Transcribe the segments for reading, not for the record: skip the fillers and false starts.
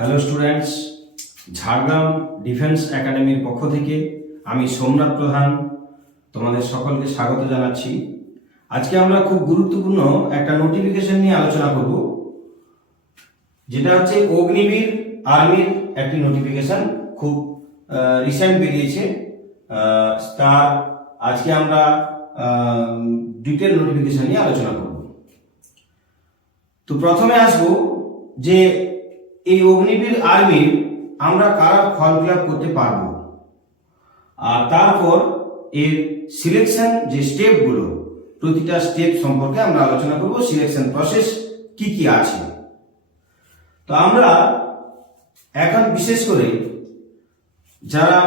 Hello students, Jhargram defence একাডেমির পক্ষ থেকে আমি সোমনাথ প্রধান তোমাদের সকলকে স্বাগত জানাচ্ছি। আজকে আমরা খুব গুরুত্বপূর্ণ একটা নোটিফিকেশন নিয়ে আলোচনা করব, যেটা হচ্ছে অগ্নিবীর আর্মির একটি নোটিফিকেশন, খুব রিসেন্ট বেরিয়েছে। তার আজকে আমরা ডিটেল নোটিফিকেশন নিয়ে আলোচনা করব। তো প্রথমে আসবো যে এই অগ্নিবীর আর্মির আমরা কারা ফর্ম ফিল আপ করতে পারবো, আর তারপর এর সিলেকশন যে স্টেপগুলো, প্রতিটা স্টেপ সম্পর্কে আমরা আলোচনা করব, সিলেকশন প্রসেস কি কি আছে। তো আমরা এখন বিশেষ করে যারা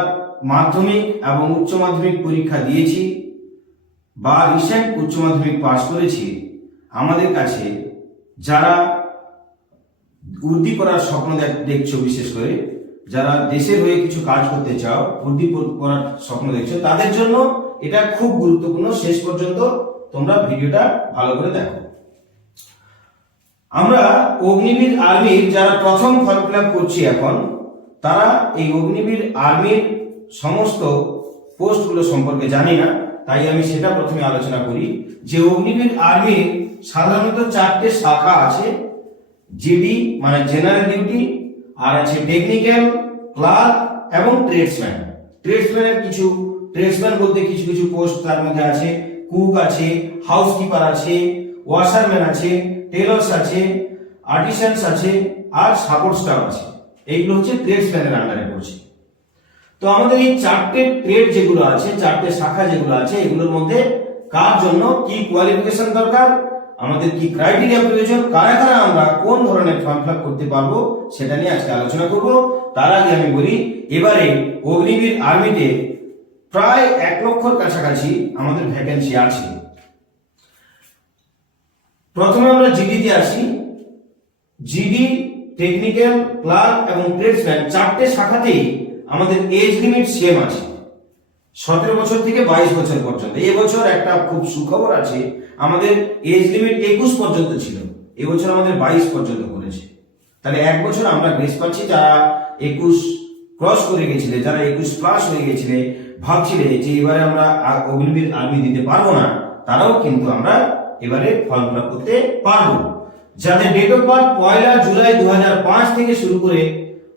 মাধ্যমিক এবং উচ্চ মাধ্যমিক পরীক্ষা দিয়েছি বা রিসেন্ট উচ্চ মাধ্যমিক পাস করেছি, আমাদের কাছে যারা উর্দি করার স্বপ্ন দেখছো, বিশেষ করে যারা দেশের হয়ে কিছু কাজ করতে চাও, উর্দি করার স্বপ্ন দেখছো, তাদের জন্য এটা খুব গুরুত্বপূর্ণ। শেষ পর্যন্ত তোমরা ভিডিওটা ভালো করে দেখো। আমরা অগ্নিবীর আর্মির যারা প্রথম ফর্ম ফিল আপ করছি এখন, তারা এই অগ্নিবীর আর্মির সমস্ত পোস্টগুলো সম্পর্কে জানি না, তাই আমি সেটা প্রথমে আলোচনা করি। যে অগ্নিবীর আর্মির সাধারণত চারটে শাখা আছে। জিডি মানে জেনারেল ডিউটি, আর আছে টেকনিক্যাল, ক্লার্ক এবং ট্রেডসম্যান। ট্রেডসম্যানের ট্রেডসম্যান বলতে কিছু কিছু পোস্ট তার মধ্যে আছে। কুক আছে, হাউসকিপার আছে, ওয়াশারম্যান আছে, টেলর্স আছে, আর্টিসানস আছে, আর সাপোর্ট স্টাফ আছে। এইগুলো হচ্ছে ট্রেডসম্যানের আন্ডারে পড়ছে। তো আমাদের এই চারটে ট্রেড যেগুলো আছে, চারটে শাখা যেগুলো আছে, এগুলোর মধ্যে কার জন্য কি কোয়ালিফিকেশন দরকার, আমাদের কি ক্রাইটেরিয়া প্রয়োজন, কারা কারা আমরা কোন ধরনের ফর্ম ফিল আপ করতে পারবো, সেটা নিয়ে আজকে আলোচনা করব। তার আগে আমি বলি, এবারে অগ্নিবীর আর্মিতে প্রায় 1 লক্ষর কাছাকাছি আমাদের ভ্যাকেন্সি আছে। প্রথমে আমরা জিডিতে আসি। জিডি, টেকনিক্যাল, ক্লার্ক এবং ট্রেডসম্যান চারটে শাখাতেই আমাদের এজ লিমিট সেম আছে, 17 বছর থেকে 22 বছর পর্যন্ত। এবছর একটা খুব সুখবর আছে, আমাদের এজ লিমিট 21 পর্যন্ত ছিল, এবছর আমাদের 22 পর্যন্ত করেছে। তাহলে 1 বছর আমরা গ্রেস পাচ্ছি। যারা 21 ক্রস করে গেছিলে, যারা 21 প্লাস হয়ে গেছিলে, ভাবছিলে যে এবারে আমরা অগ্নিবীর আর্মি দিতে পারবো না, তারাও কিন্তু আমরা এবারে ফর্ম ফিল আপ করতে পারবো। যাদের ডেট অফ বার্থ 1 জুলাই 2005 থেকে শুরু করে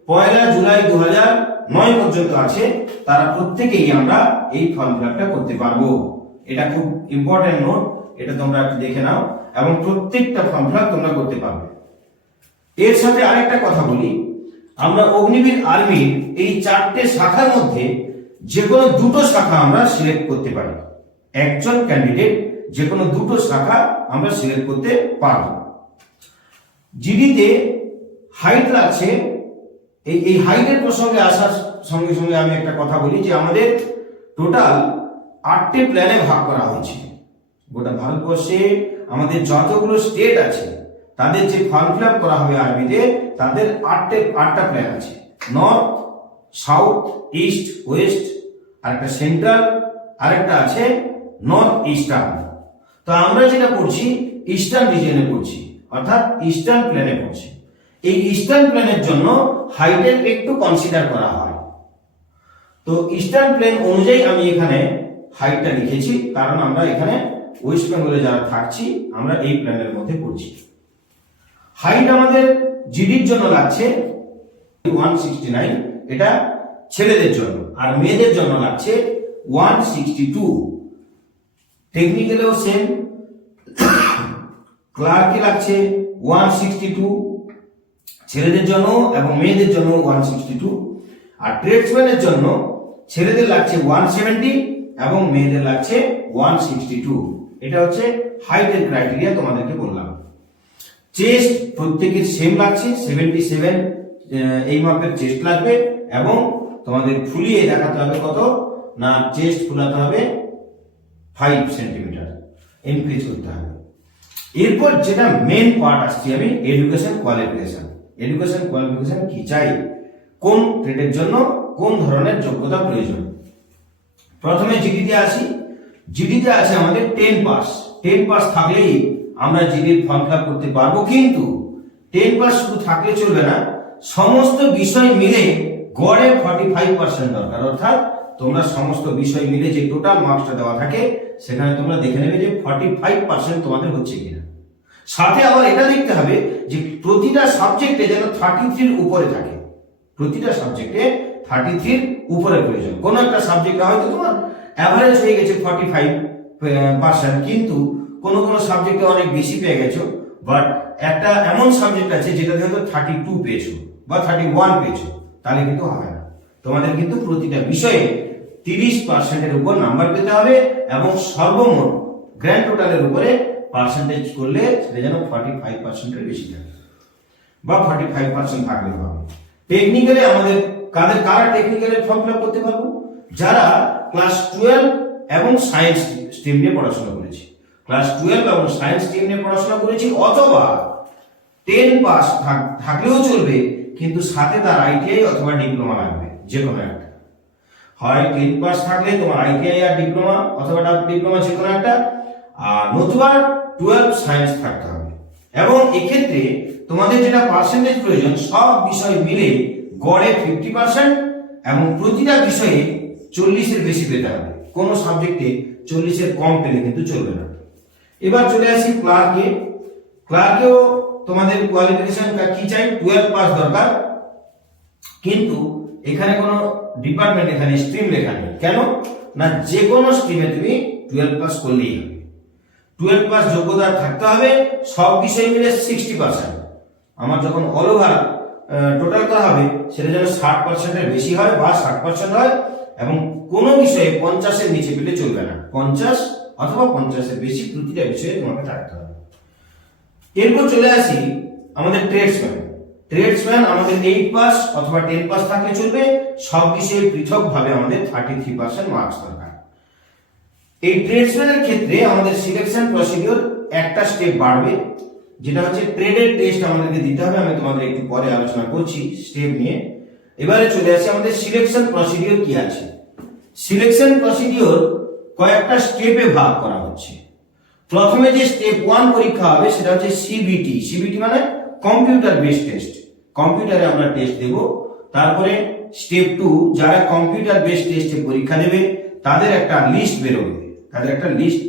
1 জুলাই 2009 পর্যন্ত আছে, তারা প্রত্যেকেই আমরা এই ফর্ম ফিল আপটা করতে পারবো। এটা খুব ইম্পর্টেন্ট নোট, এটা তোমরা একটু দেখে নাও, এবং প্রত্যেকটা ফর্ম ফিল আপ তোমরা করতে পারবে। এর সাথে আরেকটা কথা বলি, আমরা অগ্নিবীর আর্মির এই চারটে শাখার মধ্যে যে কোনো দুটো শাখা আমরা সিলেক্ট করতে পারি। একজন ক্যান্ডিডেট যে কোনো দুটো শাখা আমরা সিলেক্ট করতে পারবো। জিডিতে হাইট লাগছে। এই হাইটের প্রসঙ্গে আসার সঙ্গে সঙ্গে আমি একটা কথা বলি, যে আমাদের টোটাল 8টে প্ল্যানে ভাগ করা হয়েছে। গোটা ভারতবর্ষে আমাদের যতগুলো স্টেট আছে, তাদের যে ফর্ম ফিল আপ করা হবে আর্মিতে, তাদের 8টা প্ল্যান আছে। নর্থ, সাউথ, ইস্ট, ওয়েস্ট, আর একটা সেন্ট্রাল, আর একটা আছে নর্থ ইস্টার্ন। তো আমরা যেটা পড়ছি ইস্টার্ন রিজিয়নে পড়ছি, অর্থাৎ ইস্টার্ন প্ল্যানে পড়ছি। এই ইস্টার্ন প্ল্যানের জন্য হাইটের একটু কনসিডার করা হয়। তো ইস্টার্ন প্লেন অনুযায়ী আমি এখানে হাইটটা লিখেছি, কারণ আমরা এখানে ওয়েস্ট বেঙ্গলে যারা থাকছি, আমরা এই প্ল্যানের মধ্যে পড়ছি। হাইট আমাদের জিডির জন্য লাগছে 169, এটা ছেলেদের জন্য, আর মেয়েদের জন্য লাগছে 162। টেকনিক্যালেও সেম, ক্লার্কে লাগছে 162 ছেলেদের জন্য এবং মেয়েদের জন্য 162, আর ট্রেডসম্যানের জন্য ছেলেদের লাগছে 170 এবং মেয়েদের লাগছে 162। এটা হচ্ছে হাইটের ক্রাইটেরিয়া, তোমাদেরকে বললাম। চেস্ট প্রত্যেকের সেম লাগছে, 77 এই মাপের চেস্ট লাগবে, এবং তোমাদের ফুলিয়ে দেখাতে হবে কত না, চেস্ট ফুলাতে হবে 5 সেন্টিমিটার, ইনক্রিজ করতে হবে। এরপর যেটা মেন পার্ট আসছে, আমি এডুকেশন কোয়ালিফিকেশন। এডুকেশন কোয়ালিফিকেশন কি চাই, কোন ট্রেডের জন্য কোন ধরনের যোগ্যতা প্রয়োজন। প্রথমে জিডিতে আসি। জিডিতে আছে আমাদের 10 পাস। 10 পাস থাকলেই আমরা জিডির ফর্ম ফিল আপ করতে পারবো, কিন্তু 10 পাস শুধু থাকলে চলবে না, সমস্ত বিষয় মিলে গড়ে 45% দরকার। অর্থাৎ তোমরা সমস্ত বিষয় মিলে যে টোটাল মার্কসটা দেওয়া থাকে সেখানে তোমরা দেখে নেবে যে 45% তোমাদের হচ্ছে কিনা। সাথে আবার এটা দেখতে হবে যে প্রতিটা সাবজেক্টে যেন 33 উপরে থাকে। প্রতিটা সাবজেক্টে 33 উপরে প্রয়োজন। কোন একটা সাবজেক্টে হয়তো তোমার অ্যাভারেজ হয়ে গেছে 45%, কিন্তু কোন সাবজেক্টে অনেক বেশি পেয়ে গেছো, বাট একটা এমন সাবজেক্ট আছে যেটাতে হয়তো 32 পেয়েছো বা 31 পেয়েছো, তাহলে কিন্তু হবে না। তোমাদের কিন্তু প্রতিটা বিষয়ে 30% উপর নাম্বার পেতে হবে এবং সর্বমোট গ্র্যান্ড টোটালের উপরে পার্সেন্টেজ করলে সেটা যেন 45% বেশি থাকে বা 45% থাকলে হবে। টেকনিক্যালে আমাদের কারা টেকনিক্যালের ফর্ম ফিল আপ করতে পারবো? যারা ক্লাস 12 এবং সায়েন্স স্ট্রিম নিয়ে পড়াশোনা করেছি, ক্লাস 12 এবং সায়েন্স স্ট্রিম নিয়ে পড়াশোনা করেছি, অথবা 10 পাস থাকলেও চলবে, কিন্তু সাথে তার আইটিআই অথবা ডিপ্লোমা লাগবে, যে কোনো একটা। হয় 10 পাস থাকলে তোমার আইটিআই আর ডিপ্লোমা অথবা ডিপ্লোমা যে কোনো একটা, আর নতুবা 12 সায়েন্স থাকতে হবে। এবং এক্ষেত্রে তোমাদের যেটা পার্সেন্টেজ প্রয়োজন, সব বিষয় মিলে গড়ে 50% এবং প্রতিটা বিষয়ে 40-এর বেশি পেতে হবে। কোনো সাবজেক্টে 40-এর কম পেলে কিন্তু চলবে না। এবার চলে আসি ক্লার্কে। ক্লার্কেও তোমাদের কোয়ালিফিকেশন কি চাই? 12 পাস দরকার, কিন্তু এখানে কোনো ডিপার্টমেন্ট, এখানে স্ট্রিম লেখা নেই। কেন না, যে কোনো স্ট্রিমে তুমি 12 পাস করলেই হবে। 12 পাস যোগ্যতা থাকতে হবে, সব বিষয় মিলে 60%। আমার যখন অল ওভার টোটাল করা হবে সেটা যেন 60%-এর বেশি হয় বা 60% হয়, এবং কোনো বিষয়ে 50-এর নিচে পেলে চলবে না। 50 অথবা 50-এর বেশি প্রতিটা বিষয়ে তোমাকে থাকতে হবে। এরপর চলে আসি আমাদের ট্রেডসম্যান আমাদের 8 পাস অথবা 10 পাস থাকলে চলবে, সব বিষয়ে পৃথকভাবে আমাদের 33% মার্কস দরকার। এই ট্রেডসম্যানের ক্ষেত্রে আমাদের সিলেকশন প্রসিডিওর একটা স্টেপ বাড়বে, যেটা হচ্ছে ট্রেডের টেস্ট আমাদেরকে দিতে হবে। আমি তোমাদের একটু পরে আলোচনা করছি স্টেপ নিয়ে। এবারে চলে আসি আমাদের সিলেকশন প্রসিডিওর কি আছে। সিলেকশন প্রসিডিওর কয়েকটা স্টেপে ভাগ করা হচ্ছে। প্রথমে যে স্টেপ 1 পরীক্ষা হবে সেটা হচ্ছে সিবিটি মানে কম্পিউটার বেসড টেস্ট। কম্পিউটারে আমরা টেস্ট দেব। তারপরে স্টেপ 2, যারা কম্পিউটার বেসড টেস্টে পরীক্ষা দেবে তাদের একটা লিস্ট বেরোবে। তাদের একটা লিস্ট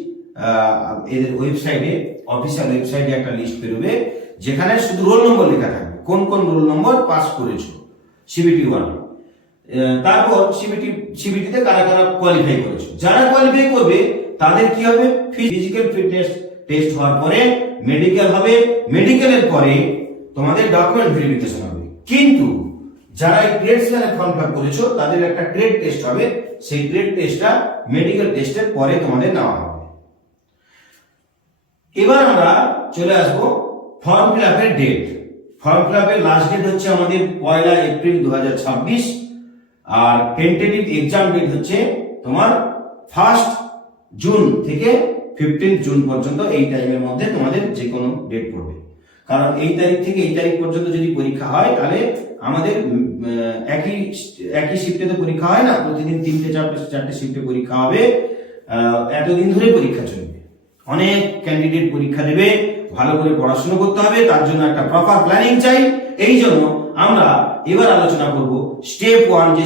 এদের ওয়েবসাইটে, অফিসিয়াল ওয়েবসাইটে একটা লিস্ট বেরোবে, যেখানে শুধু রোল নম্বর লেখা থাকবে, কোন কোন রোল নম্বর পাস করেছো সিবিটি 1। তারপর সিবিটিতে কারা কারা কোয়ালিফাই করেছো। যারা কোয়ালিফাই করবে তাদের কি হবে? ফিজিক্যাল ফিটনেস টেস্ট হওয়ার পরে মেডিকেল হবে, মেডিকেলের পরে তোমাদের ডকুমেন্ট ভেরিফিকেশন হবে। কিন্তু যারা এই ট্রেডসম্যানের ফর্ম ফিল আপ করেছো তাদের একটা ট্রেড টেস্ট হবে, সেই ট্রেড টেস্টটা মেডিকেল টেস্টের পরে তোমাদের নেওয়া হবে। এবার আমরা চলে আসবো ফর্ম ফিল আপের ডেট। ফর্ম ফিল আপের লাস্ট ডেট হচ্ছে আমাদের 1 এপ্রিল 2026, আর টেন্টেটিভ এক্সাম ডেট হচ্ছে তোমার 1 জুন থেকে 15 জুন পর্যন্ত। এই টাইমের মধ্যে তোমাদের যে কোনো ডেট পড়বে, কারণ এই তারিখ থেকে এই তারিখ পর্যন্ত যদি পরীক্ষা হয় তাহলে আমাদের একই শিফটে তো পরীক্ষা হয় না, প্রতিদিন 3-4টে শিফটে পরীক্ষা হবে। এতদিন ধরে পরীক্ষা চলবে, অনেক ক্যান্ডিডেট পরীক্ষা দেবে, ভালো করে পড়াশোনা করতে হবে, তার জন্য একটা প্রপার প্ল্যানিং চাই। এই জন্য আমরা এবার আলোচনা করব স্টেপ 1, যে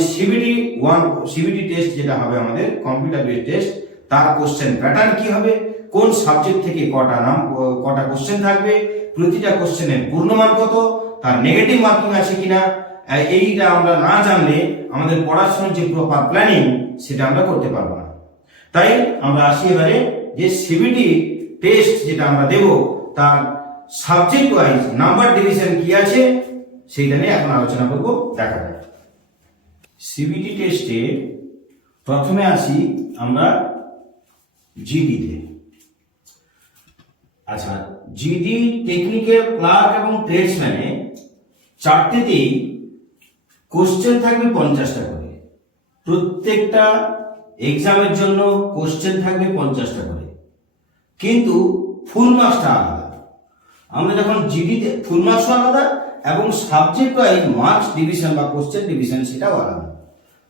সিবিটি টেস্ট যেটা হবে আমাদের কম্পিউটার বেসড টেস্ট, তার কোশ্চেন প্যাটার্ন কি হবে, কোন সাবজেক্ট থেকে কটা কোশ্চেন থাকবে, প্রতিটা কোশ্চেনের পূর্ণমান কত, তার নেগেটিভ মার্কিং আছে কিনা, এইটা আমরা না জানলে আমাদের পড়াশোনার যে প্রপার প্ল্যানিং সেটা আমরা করতে পারবো না। তাই আমরা আসি এবারে যে সিবিটি টেস্ট যেটা আমরা দেব তার সাবজেক্ট ওয়াইজ নাম্বার ডিভিশন কি আছে সেইটা নিয়ে এখন আলোচনা করব। দেখা যাক সিবিটি টেস্টে প্রথমে আসি আমরা জিডিতে। আচ্ছা, জিডি, টেকনিক্যাল, ক্লার্ক এবং ট্রেডসম্যানে চারটেতেই কোশ্চেন থাকবে 50টা করে। প্রত্যেকটা এক্সামের জন্য কোশ্চেন থাকবে 50টা করে, কিন্তু ফুল মার্কসটা আলাদা। আমরা যখন জিডিতে ফুল মার্কস আলাদা এবং সাবজেক্ট ওয়াইজ মার্কস ডিভিশন বা কোশ্চেন ডিভিশন সেটাও আলাদা।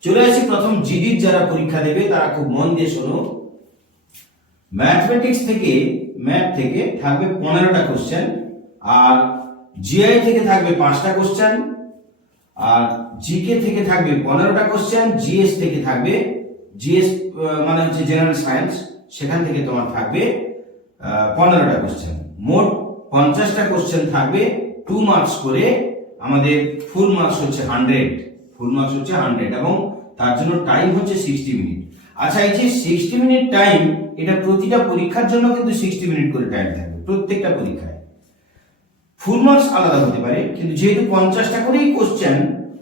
চলে আসি প্রথম জিডির যারা পরীক্ষা দেবে তারা খুব মন দিয়ে শোনো। ম্যাথ থেকে থাকবে 15টা কোশ্চেন, আর জিআই থেকে থাকবে 5টা কোশ্চেন, আর জিকে থেকে থাকবে 15টা কোশ্চেন, জিএস থেকে থাকবে, জিএস মানে হচ্ছে জেনারেল সায়েন্স, সেখান থেকে তোমার থাকবে 15টা কোশ্চেন। মোট 50টা কোশ্চেন থাকবে, 2 মার্কস করে। আমাদের ফুল মার্কস হচ্ছে 100, ফুল মার্কস হচ্ছে 100 এবং তার জন্য টাইম হচ্ছে 60 মিনিট। আচ্ছা, এই যে 60 মিনিট টাইম, এটা প্রতিটা পরীক্ষার জন্য কিন্তু 60 মিনিট করে টাইম থাকবে প্রত্যেকটা পরীক্ষায়। ফুল মার্কস আলাদা হতে পারে, কিন্তু যেহেতু 50টা করেই কোশ্চেন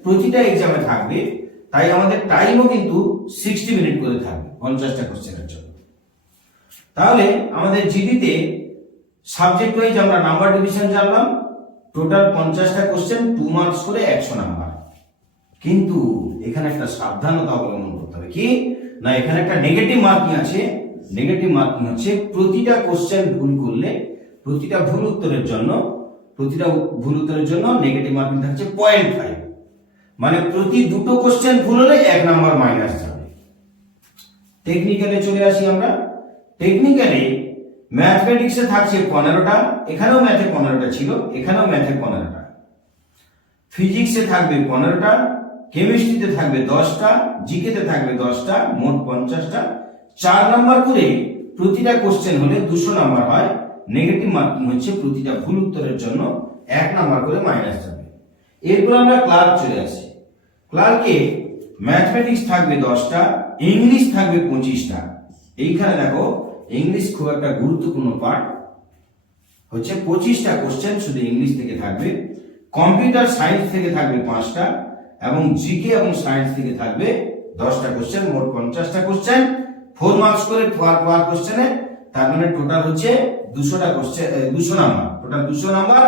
প্রতিটা এক্সামে থাকবে, তাই আমাদের টাইমও কিন্তু 60 মিনিট করে থাকবে 50টা কোশ্চেনের জন্য। তাহলে আমাদের জিডিতে সাবজেক্ট ওয়াইজ আমরা নাম্বার ডিভিশন জানলাম। টোটাল 50টা কোশ্চেন, 2 মার্কস করে 100 নাম্বার। কিন্তু এখানে একটা সাবধানতা অবলম্বন করতে হবে। কি না, এখানে একটা নেগেটিভ মার্কিং আছে। নেগেটিভ মার্কিং হচ্ছে প্রতিটা কোশ্চেন ভুল করলে, প্রতিটা ভুল উত্তরের জন্য নেগেটিভ মার্কিং থাকছে 0.5, মানে প্রতি দুটো কোশ্চেন ভুল হলে 1 নাম্বার মাইনাস যাবে। টেকনিক্যালে চলে আসি আমরা। টেকনিক্যালে ম্যাথমেটিক্সে থাকছে 15টা, এখানেও ম্যাথে 15টা ছিল, এখানেও ম্যাথে 15টা। ফিজিক্সে থাকবে 15টা, কেমিস্ট্রিতে থাকবে 10টা, জিকেতে থাকবে 10টা, মোট 50টা। 4 নাম্বার করে প্রতিটা কোশ্চেন হলে 200 নাম্বার হয়। নেগেটিভ মার্কিং হচ্ছে প্রতিটা ভুল উত্তরের জন্য 1 নাম্বার করে মাইনাস যাবে। এরপর আমরা ক্লার্ক চলে আসি। ক্লার্কে ম্যাথমেটিক্স থাকবে 10টা, ইংলিশ থাকবে 25টা। এইখানে দেখো, ইংলিশ খুব একটা গুরুত্বপূর্ণ পার্ট, হচ্ছে 25টা কোশ্চেন শুধু ইংলিশ থেকে থাকবে। কম্পিউটার সায়েন্স থেকে থাকবে 5টা এবং জিকে এবং সায়েন্স থেকে থাকবে 10টা কোশ্চেন। মোট 50টা কোশ্চেন, 4 মার্কস করে পার কোশ্চেনে। তার মানে টোটাল হচ্ছে 200টা question, 200 number, total 200 number.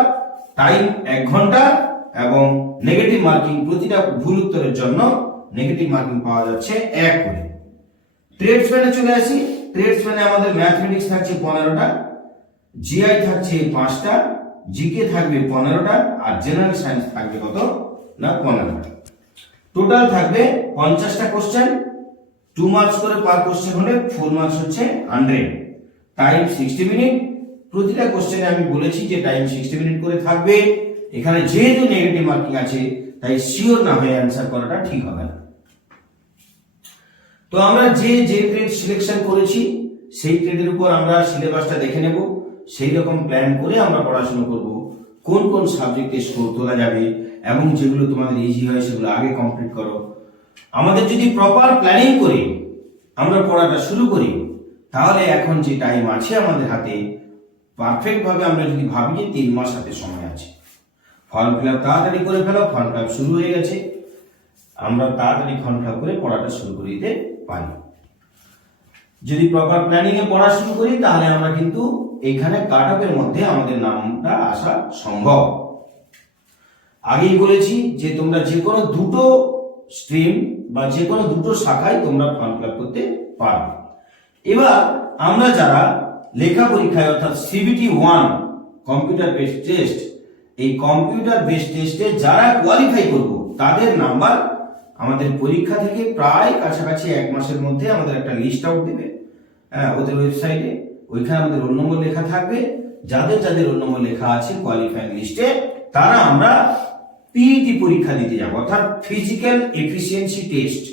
Time 1 ঘন্টা এবং নেগেটিভ মার্কিং প্রতিটা ভুল উত্তরের জন্য নেগেটিভ মার্কিং পাওয়া যাচ্ছে 1 করে। ট্রেডসম্যানে চলে আসি। ট্রেডসম্যানে আমাদের ম্যাথমেটিক্স থাকছে 15টা, জিআই থাকছে 5টা, জিকে থাকবে 15টা আর জেনারেল সায়েন্স থাকবে কত না 15টা। টোটাল থাকবে 50টা কোশ্চেন, 2 মার্কস করে পার কোশ্চেন হলে 4 মার্কস হচ্ছে 100। Time 60 minute. প্রতিটা কোশ্চেনে আমি বলেছি যে টাইম 60 মিনিট করে থাকবে। এখানে যেহেতু নেগেটিভ মার্কিং আছে, তাই শিওর না হয়ে অ্যান্সার করাটা ঠিক হবে না। তো আমরা যে ট্রেড সিলেকশন করেছি, সেই ট্রেডের উপর আমরা সিলেবাসটা দেখে নেব। সেই রকম প্ল্যান করে আমরা পড়াশোনা করব। কোন কোন সাবজেক্টে স্কোর তোলা যাবে এবং যেগুলো তোমাদের ইজি হয় সেগুলো আগে কমপ্লিট করো। আমাদের যদি প্রপার প্ল্যানিং করে আমরা পড়াটা শুরু করি, তাহলে এখন যে টাইম আছে আমাদের হাতে, পারফেক্ট ভাবে আমরা যদি ভাবি যে 3 মাস হাতে সময় আছে, ফর্ম ফিল আপ তাড়াতাড়ি করে ফেলো। ফর্ম ফিল আপ শুরু হয়ে গেছে, আমরা তাড়াতাড়ি ফর্ম ফিল আপ করে পড়াটা শুরু করে দিতে পারি। যদি প্রপার প্ল্যানিং এ পড়া শুরু করি, তাহলে আমরা কিন্তু এখানে কাট অফের মধ্যে আমাদের নামটা আসা সম্ভব। আগেই বলেছি যে তোমরা যে কোনো দুটো স্ট্রিম বা যে কোনো দুটো শাখায় তোমরা ফর্ম ফিল আপ করতে পারবে। এবার আমরা যারা লেখা পরীক্ষায় অর্থাৎ সিবিটি 1 কম্পিউটার বেসড টেস্ট, এই কম্পিউটার বেসড টেস্টে যারা কোয়ালিফাই করব, তাদের নাম্বার আমাদের পরীক্ষা থেকে প্রায় কাছাকাছি 1 মাসের মধ্যে আমাদের একটা লিস্ট আউট দেবে ওদের ওয়েবসাইটে। ওইখানে আমাদের রোল নম্বর লেখা থাকবে। যাদের যাদের রোল নম্বর লেখা আছে কোয়ালিফাইং লিস্টে, তারা আমরা পিইটি পরীক্ষা দিতে যাব, অর্থাৎ ফিজিক্যাল এফিসিয়েন্সি টেস্ট।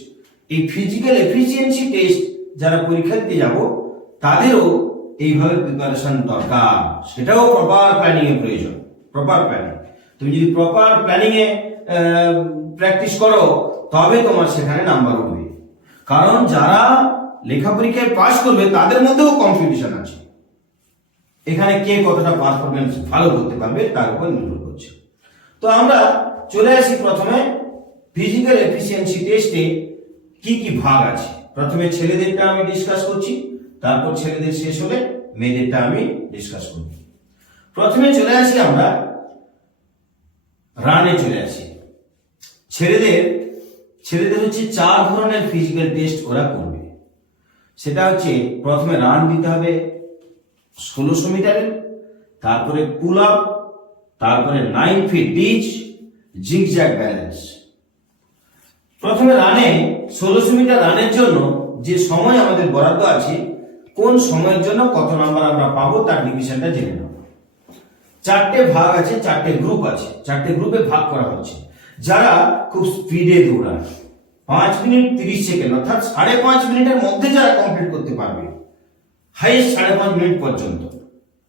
এই ফিজিক্যাল এফিসিয়েন্সি টেস্ট যারা পরীক্ষা দিতে যাব, তাদেরও এইভাবে প্রিপারেশন দরকার। সেটাও প্রপার প্ল্যানিং এর প্রয়োজন। প্রপার প্ল্যানিং, তুমি যদি প্রপার প্ল্যানিং এ প্র্যাকটিস করো, তবে তোমার সেখানে নাম্বার উঠবে। কারণ যারা লেখা পরীক্ষায় পাস করবে, তাদের মধ্যেও কম্পিটিশন আছে। এখানে কে কতটা পারফরমেন্স ভালো করতে পারবে তার উপর নির্ভর করছে। তো আমরা চলে আসি প্রথমে ফিজিক্যাল এফিসিয়েন্সি টেস্টে কি কি ভাগ আছে। প্রথমে ছেলেদেরটা আমি ডিসকাস করছি, তারপর ছেলেদের শেষ হলে মেয়েদেরটা আমি ডিসকাস করব। প্রথমে চলে আসি আমরা রানে চলে আসি। ছেলেদের হচ্ছে 4 ধরনের ফিজিক্যাল টেস্ট ওরা করবে। সেটা হচ্ছে প্রথমে রান দিতে হবে 1600 মিটারের, তারপরে পুল আপ, তারপরে 9 ফিট ডিচ, জিগজ্যাগ ব্যালেন্স। প্রথমে রানে 1600 মিটার রানের জন্য যে সময় আমাদের বরাদ্দ আছে, কোন সময়ের জন্য কত নাম্বার আমরা পাবো তার ডিভিশনটা জেনে নেব। 4টে ভাগ আছে, 4টে গ্রুপ আছে, 4টে গ্রুপে ভাগ করা হচ্ছে। যারা খুব স্পিডে দৌড়ায় 5 মিনিট 30 সেকেন্ড অর্থাৎ 5.5 মিনিটের মধ্যে যারা কমপ্লিট করতে পারবে, হাইয়েস্ট 5.5 মিনিট পর্যন্ত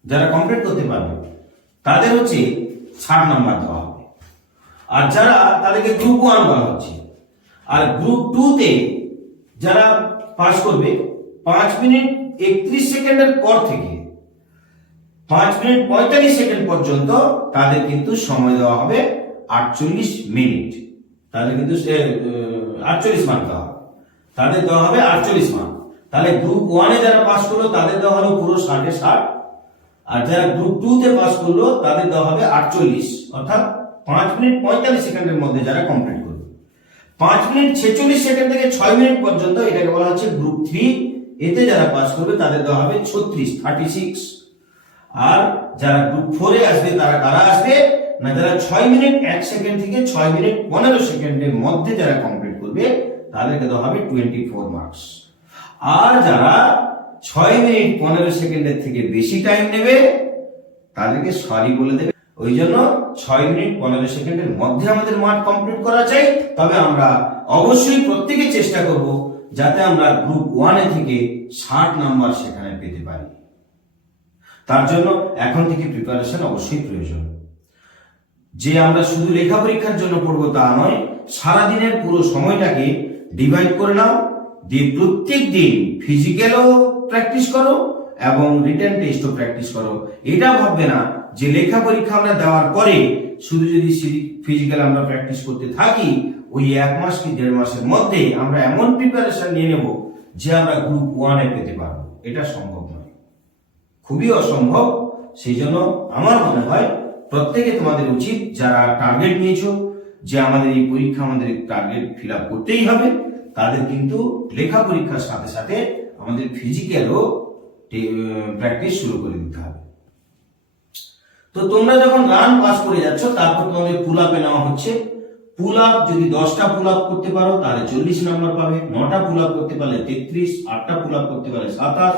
যারা কমপ্লিট করতে পারবে তাদের হচ্ছে 60 নাম্বার দেওয়া হবে। আর যারা তাদেরকে গ্রুপ 1 বলা হচ্ছে। আর গ্রুপ 2 তে যারা পাস করবে 5 মিনিট 31 সেকেন্ডের পর থেকে 5 মিনিট 45 সেকেন্ড পর্যন্ত তাদের কিন্তু সময় দেওয়া হবে 48 মিনিট। তাদের কিন্তু 48 মার্ক দেওয়া হবে, তাদের দেওয়া হবে 48 মার্ক। তাহলে গ্রুপ 1 এ যারা পাস করলো তাদের দেওয়া হলো পুরো 60, আর যারা গ্রুপ 2 তে পাস করলো তাদের দেওয়া হবে 48, অর্থাৎ 5 মিনিট 45 সেকেন্ডের মধ্যে যারা কমপ্লিট করবে। 5 মিনিট 46 সেকেন্ড থেকে 6 মিনিট পর্যন্ত এটাকে বলা হচ্ছে গ্রুপ 3, এতে যারা পাস করবে তাদের দেওয়া হবে 36। আর যারা গ্রুপ 4 এ আসবে তারা কারা আসবে না, যারা 6 মিনিট 1 সেকেন্ড থেকে 6 মিনিট 15 সেকেন্ডের মধ্যে যারা কমপ্লিট করবে তাদেরকে দেওয়া হবে 24 মার্কস। আর যারা 6 মিনিট 15 সেকেন্ডের থেকে বেশি টাইম নেবে তাদেরকে সরি বলে দেবে। ওই জন্য 6 মিনিট 15 সেকেন্ডের মধ্যে আমাদের মাঠ কমপ্লিট করা চাই। তবে আমরা অবশ্যই প্রত্যেকে চেষ্টা করব যাতে আমরা গ্রুপ 1 এ থেকে 60 নাম্বার সেখানে পেতে পারি। তার জন্য এখন থেকে প্রিপারেশন অবশ্যই প্রয়োজন। যে আমরা শুধু লেখা পরীক্ষার জন্য পড়বো তা নয়, সারা দিনের পুরো সময়টাকে ডিভাইড করে নাও, দিয়ে প্রত্যেক দিন ফিজিক্যালও প্র্যাকটিস করো এবং রিটেন টেস্টও প্র্যাকটিস করো। এটা ভাববে না যে লেখা পরীক্ষা আমরা দেওয়ার পরে শুধু যদি ফিজিক্যাল আমরা প্র্যাকটিস করতে থাকি, ওই 1 মাস কি 1.5 মাসের মধ্যে আমরা এমন প্রিপারেশন নিয়ে নেব যে আমরা গ্রুপ 1 এ পেতে পারবো। এটা সম্ভব নয়, খুবই অসম্ভব। সেই জন্য আমার মনে হয় প্রত্যেকে তোমাদের উচিত, যারা টার্গেট নিয়েছো যে আমাদের এই পরীক্ষা আমাদের টার্গেট ফিল আপ করতেই হবে, তাদের কিন্তু লেখা পরীক্ষার সাথে সাথে আমাদের ফিজিক্যালও প্র্যাকটিস শুরু করে দিতে হবে। তো তোমরা যখন রান পাস করে যাচ্ছ তারপর তোমাদের পুল আপে নেওয়া হচ্ছে। পুল আপ যদি 10টা পুল আপ করতে পারো তাহলে 40 নাম্বার পাবে, 9টা পুল আপ করতে পারলে 33, 8টা পুল আপ করতে পারলে 27,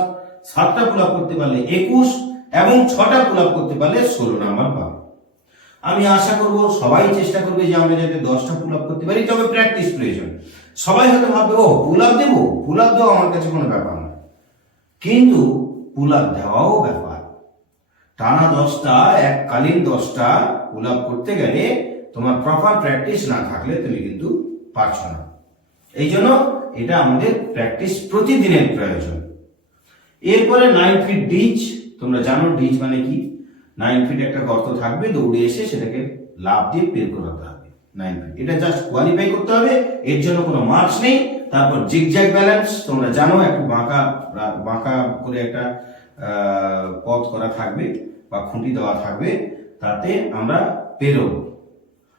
7টা পুল আপ করতে পারলে 21 এবং 6টা পুল আপ করতে পারলে 16 নাম্বার পাবে। আমি আশা করব সবাই চেষ্টা করবে যে আমরা যাতে 10টা পুল আপ করতে পারি, তবে প্র্যাকটিস প্রয়োজন। সবাই হয়তো ভাববে ও পুল আপ দেবো, পুল আপ দেওয়া আমার কাছে কোনো ব্যাপার না, কিন্তু পুল আপ দেওয়াও ব্যাপার। টানা 10টা এককালীন 10টা পুল আপ করতে গেলে তোমার প্রপার প্র্যাকটিস না থাকলে তুমি কিন্তু পারছো না। এই জন্য এটা আমাদের প্র্যাকটিস প্রতিদিনের প্রয়োজন। এরপরে 9 ফিট ডিচ, তোমরা জানো ডিচ মানে কি। 9 ফিট একটা গর্ত থাকবে, দৌড়ে এসে সেটাকে লাফ দিয়ে বের করাতে হবে 9 ফিট। এটা জাস্ট কোয়ালিফাই করতে হবে, এর জন্য কোনো মার্কস নেই। তারপর জিগজ্যাগ ব্যালেন্স, তোমরা জানো একটু বাঁকা করে একটা পথ করা থাকবে বা খুঁটি দেওয়া থাকবে, তাতে আমরা পেরোবো।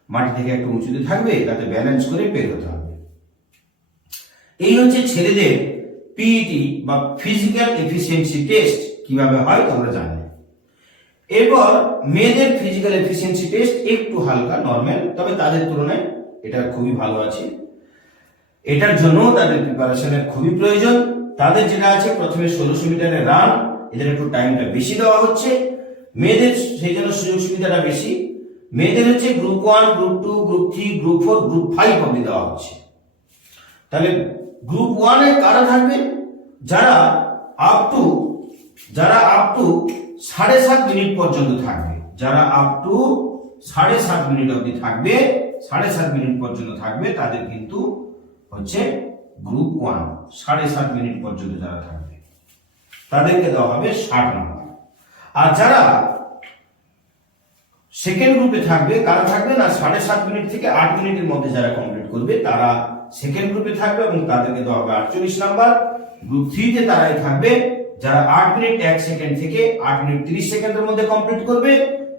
মাটি থেকে একটু উঁচুতে থাকবে, তাতে ব্যালেন্স করে বের হতে হবে। এই হচ্ছে ছেলেদের পিইটি বা ফিজিক্যাল এফিসিয়েন্সি টেস্ট কিভাবে হয় তোমরা জানো। এরপর মেয়েদের ফিজিক্যাল এফিসিয়েন্সি টেস্ট একটু হালকা নরমাল, তবে তাদের তুলনায় এটা খুবই ভালো আছে। এটার জন্য তাদের প্রিপারেশনের খুবই প্রয়োজন। তাদের যেটা আছে, প্রথমে 1600 মিটারের রান, এদের একটু টাইমটা বেশি দেওয়া হচ্ছে। মেয়েদের সেই জন্য সুযোগ সুবিধাটা বেশি। মেয়েদের হচ্ছে group 1, group 2, group 3, group 4, group 5 অবধি দেওয়া হচ্ছে। তাহলে গ্রুপ 1 এ কারা থাকবে? যারা আপ টু 7.5 মিনিট পর্যন্ত থাকবে, যারা আপ টু 7.5 মিনিট অবধি থাকবে, 7.5 মিনিট পর্যন্ত থাকবে, তাদের কিন্তু হচ্ছে গ্রুপ 1। 7.5 মিনিট পর্যন্ত যারা থাকবে তাদেরকে দেওয়া হবে 60 নাম্বার। আর যারা সেকেন্ড গ্রুপে থাকবে, কারা থাকবে না 7.5 মিনিট থেকে 8 মিনিটের মধ্যে যারা কমপ্লিট করবে তারা সেকেন্ড গ্রুপে থাকবে এবং তাদেরকে দেওয়া হবে 48 নাম্বার। গ্রুপ 3 তে তারাই থাকবে যারা 8 মিনিট 1 সেকেন্ড থেকে 8 মিনিট 30 সেকেন্ডের মধ্যে কমপ্লিট করবে,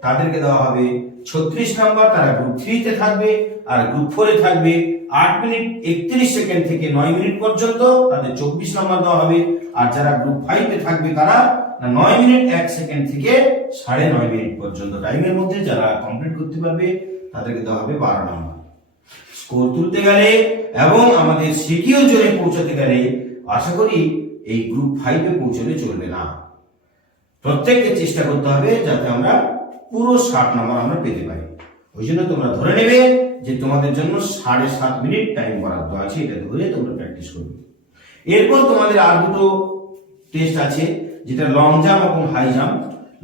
তাদেরকে দেওয়া হবে 36 নাম্বার, তারা গ্রুপ 3 তে থাকবে। আর গ্রুপ 4 এ থাকবে 8 মিনিট 31 সেকেন্ড থেকে 9 মিনিট পর্যন্ত, তাদের 24 নাম্বার দেওয়া হবে। আর যারা গ্রুপ 5 এ থাকবে তারা 9 মিনিট 1 সেকেন্ড থেকে 9.5 মিনিট পর্যন্ত টাইমের মধ্যে যারা কমপ্লিট করতে পারবে তাদেরকে দেওয়া হবে 12 নাম্বার। স্কোর তুলতে গেলে এবং আমাদের সিকিউর জোনে পৌঁছাতে গেলে আশা করি এই গ্রুপ 5 এ পৌঁছলে চলবে না। প্রত্যেককে চেষ্টা করতে হবে যাতে আমরা পুরো 60 নাম্বার আমরা পেতে পারি। ওই জন্য তোমরা ধরে নেবে যে তোমাদের জন্য 7.5 মিনিট টাইম বরাদ্দ আছে, এটা ধরে তোমরা প্র্যাকটিস করবে। এরপর তোমাদের আর দুটো টেস্ট আছে, যেটা লং জাম্প এবং হাই জাম্প।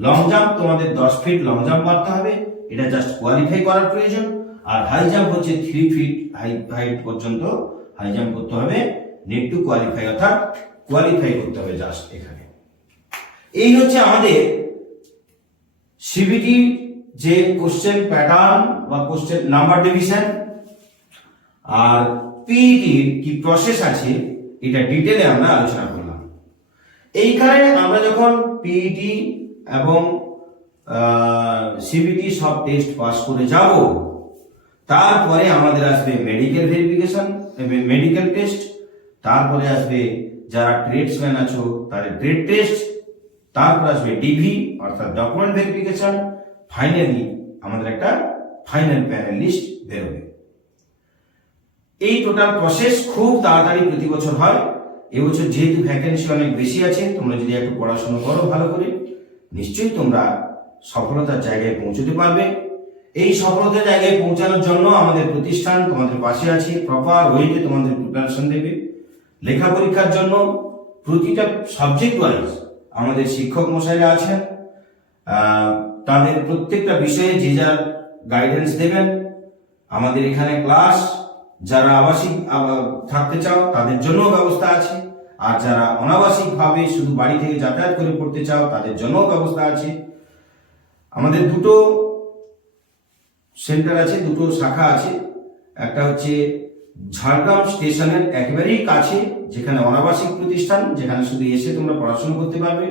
লং জাম্প তোমাদের 10 ফিট লং জাম্প মারতে হবে, এটা জাস্ট কোয়ালিফাই করার প্রয়োজন। আর হাই জাম্প হচ্ছে 3 ফিট হাইট পর্যন্ত হাই জাম্প করতে হবে, নেট টু কোয়ালিফাই, অর্থাৎ কোয়ালিফাই করতে হবে জাস্ট এখানে। এই হচ্ছে আমাদের সিবিটি যে কোশ্চেন প্যাটার্ন বা কোশ্চেন নাম্বার ডিভিশন। আর পিইটির কি প্রসেস আছে এটা ডিটেলে আমরা আলোচনা করলাম। এইখানে আমরা যখন পিইটি এবং সিবিটি সব টেস্ট পাস করে যাব, তারপরে আমাদের আসবে মেডিকেল ভেরিফিকেশন, মেডিকেল টেস্ট, তারপরে আসবে যারা ট্রেডসম্যান আছো তাদের ট্রেড টেস্ট, তারপর আসবে ডিভি অর্থাৎ ডকুমেন্ট ভেরিফিকেশন, ফাইনালি আমাদের একটা ফাইনাল প্যানেল লিস্ট বেরোবে। এই টোটাল প্রসেস খুব তাড়াতাড়ি প্রতি বছর হয়। এবছর যেহেতু ভ্যাকেন্সি অনেক বেশি আছে, তোমরা যদি একটু পড়াশোনা করো ভালো করে, নিশ্চয়ই তোমরা সফলতার জায়গায় পৌঁছতে পারবে। এই সফলতার জায়গায় পৌঁছানোর জন্য আমাদের প্রতিষ্ঠান তোমাদের পাশে আছে, প্রপার ওয়েতে তোমাদের প্রিপারেশন দেবে। লেখা পরীক্ষার জন্য প্রতিটা সাবজেক্ট ওয়াইজ আমাদের শিক্ষক মশাইরা আছেন, তাদের প্রত্যেকটা বিষয়ে যে যার গাইডেন্স দেবেন। আমাদের এখানে ক্লাস, যারা আবাসিক থাকতে চাও তাদের জন্য ব্যবস্থা আছে, আর যারা অনাবাসিক ভাবে শুধু বাড়ি থেকে যাতায়াত করে পড়তে চাও তাদের জন্য ব্যবস্থা আছে। আমাদের দুটো সেন্টার আছে, দুটো শাখা আছে। একটা হচ্ছে ঝাড়গ্রাম স্টেশনের একেবারেই কাছে, যেখানে অনাবাসিক প্রতিষ্ঠান, যেখানে শুধু এসে তোমরা পড়াশোনা করতে পারবে।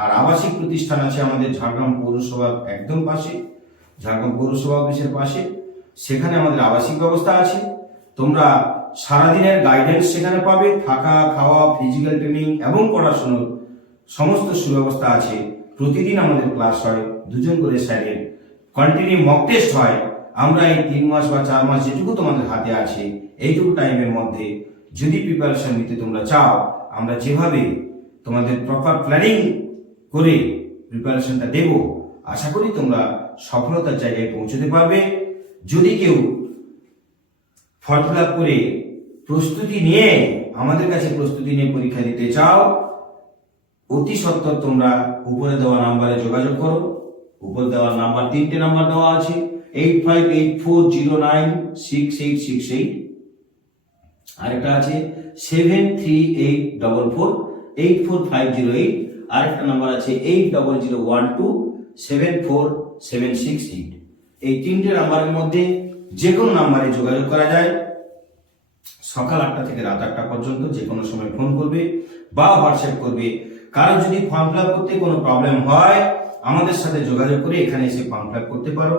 আর আবাসিক প্রতিষ্ঠান আছে আমাদের ঝাড়গ্রাম পৌরসভার একদম পাশে, ঝাড়গ্রাম পৌরসভা অফিসের পাশে, সেখানে আমাদের আবাসিক ব্যবস্থা আছে। তোমরা সারাদিনের গাইডেন্স সেখানে পাবে, থাকা খাওয়া ফিজিক্যাল ট্রেনিং এবং পড়াশোনার সমস্ত সুব্যবস্থা আছে। প্রতিদিন আমাদের ক্লাস হয়, 2 জন করে স্যারের কন্টিনিউ মক টেস্ট হয়। আমরা এই 3 মাস বা 4 মাস যেটুকু তোমাদের হাতে আছে, এইটুকু টাইমের মধ্যে যদি প্রিপারেশন নিতে তোমরা চাও, আমরা যেভাবে তোমাদের প্রপার প্ল্যানিং করে প্রিপারেশনটা দেব, আশা করি তোমরা সফলতার জায়গায় পৌঁছতে পারবে। যদি কেউ ফর্ম ফিল আপ করে প্রস্তুতি নিয়ে আমাদের কাছে প্রস্তুতি নিয়ে পরীক্ষা দিতে চাও, অতি সত্বর তোমরা উপরে দেওয়া নাম্বারে যোগাযোগ করো। উপরে দেওয়া নাম্বার 3টে নাম্বার দেওয়া আছে, 8584096868, আরেকটা আছে 7384484508, আরেকটা নাম্বার আছে 8001274768। এই 3টে নাম্বারের মধ্যে যে কোনো নাম্বারে যোগাযোগ করা যায়। সকাল 8টা থেকে রাত 8টা পর্যন্ত যে কোনো সময় ফোন করবে বা হোয়াটসঅ্যাপ করবে। কারো যদি ফর্ম ফিল আপ করতে কোনো প্রবলেম হয়, আমাদের সাথে যোগাযোগ করে এখানে এসে ফর্ম ফিল আপ করতে পারো।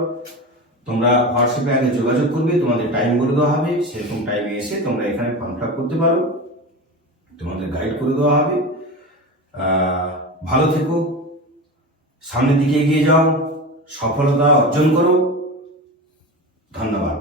তোমরা হোয়াটসঅ্যাপে আগে যোগাযোগ করবে, তোমাদের টাইম বলে দেওয়া হবে, সেরকম টাইমে এসে তোমরা এখানে ফর্ম ফিল আপ করতে পারো, তোমাদের গাইড করে দেওয়া হবে। ভালো থেকো, সামনের দিকে এগিয়ে যাও, সফলতা অর্জন করো। ধন্যবাদ।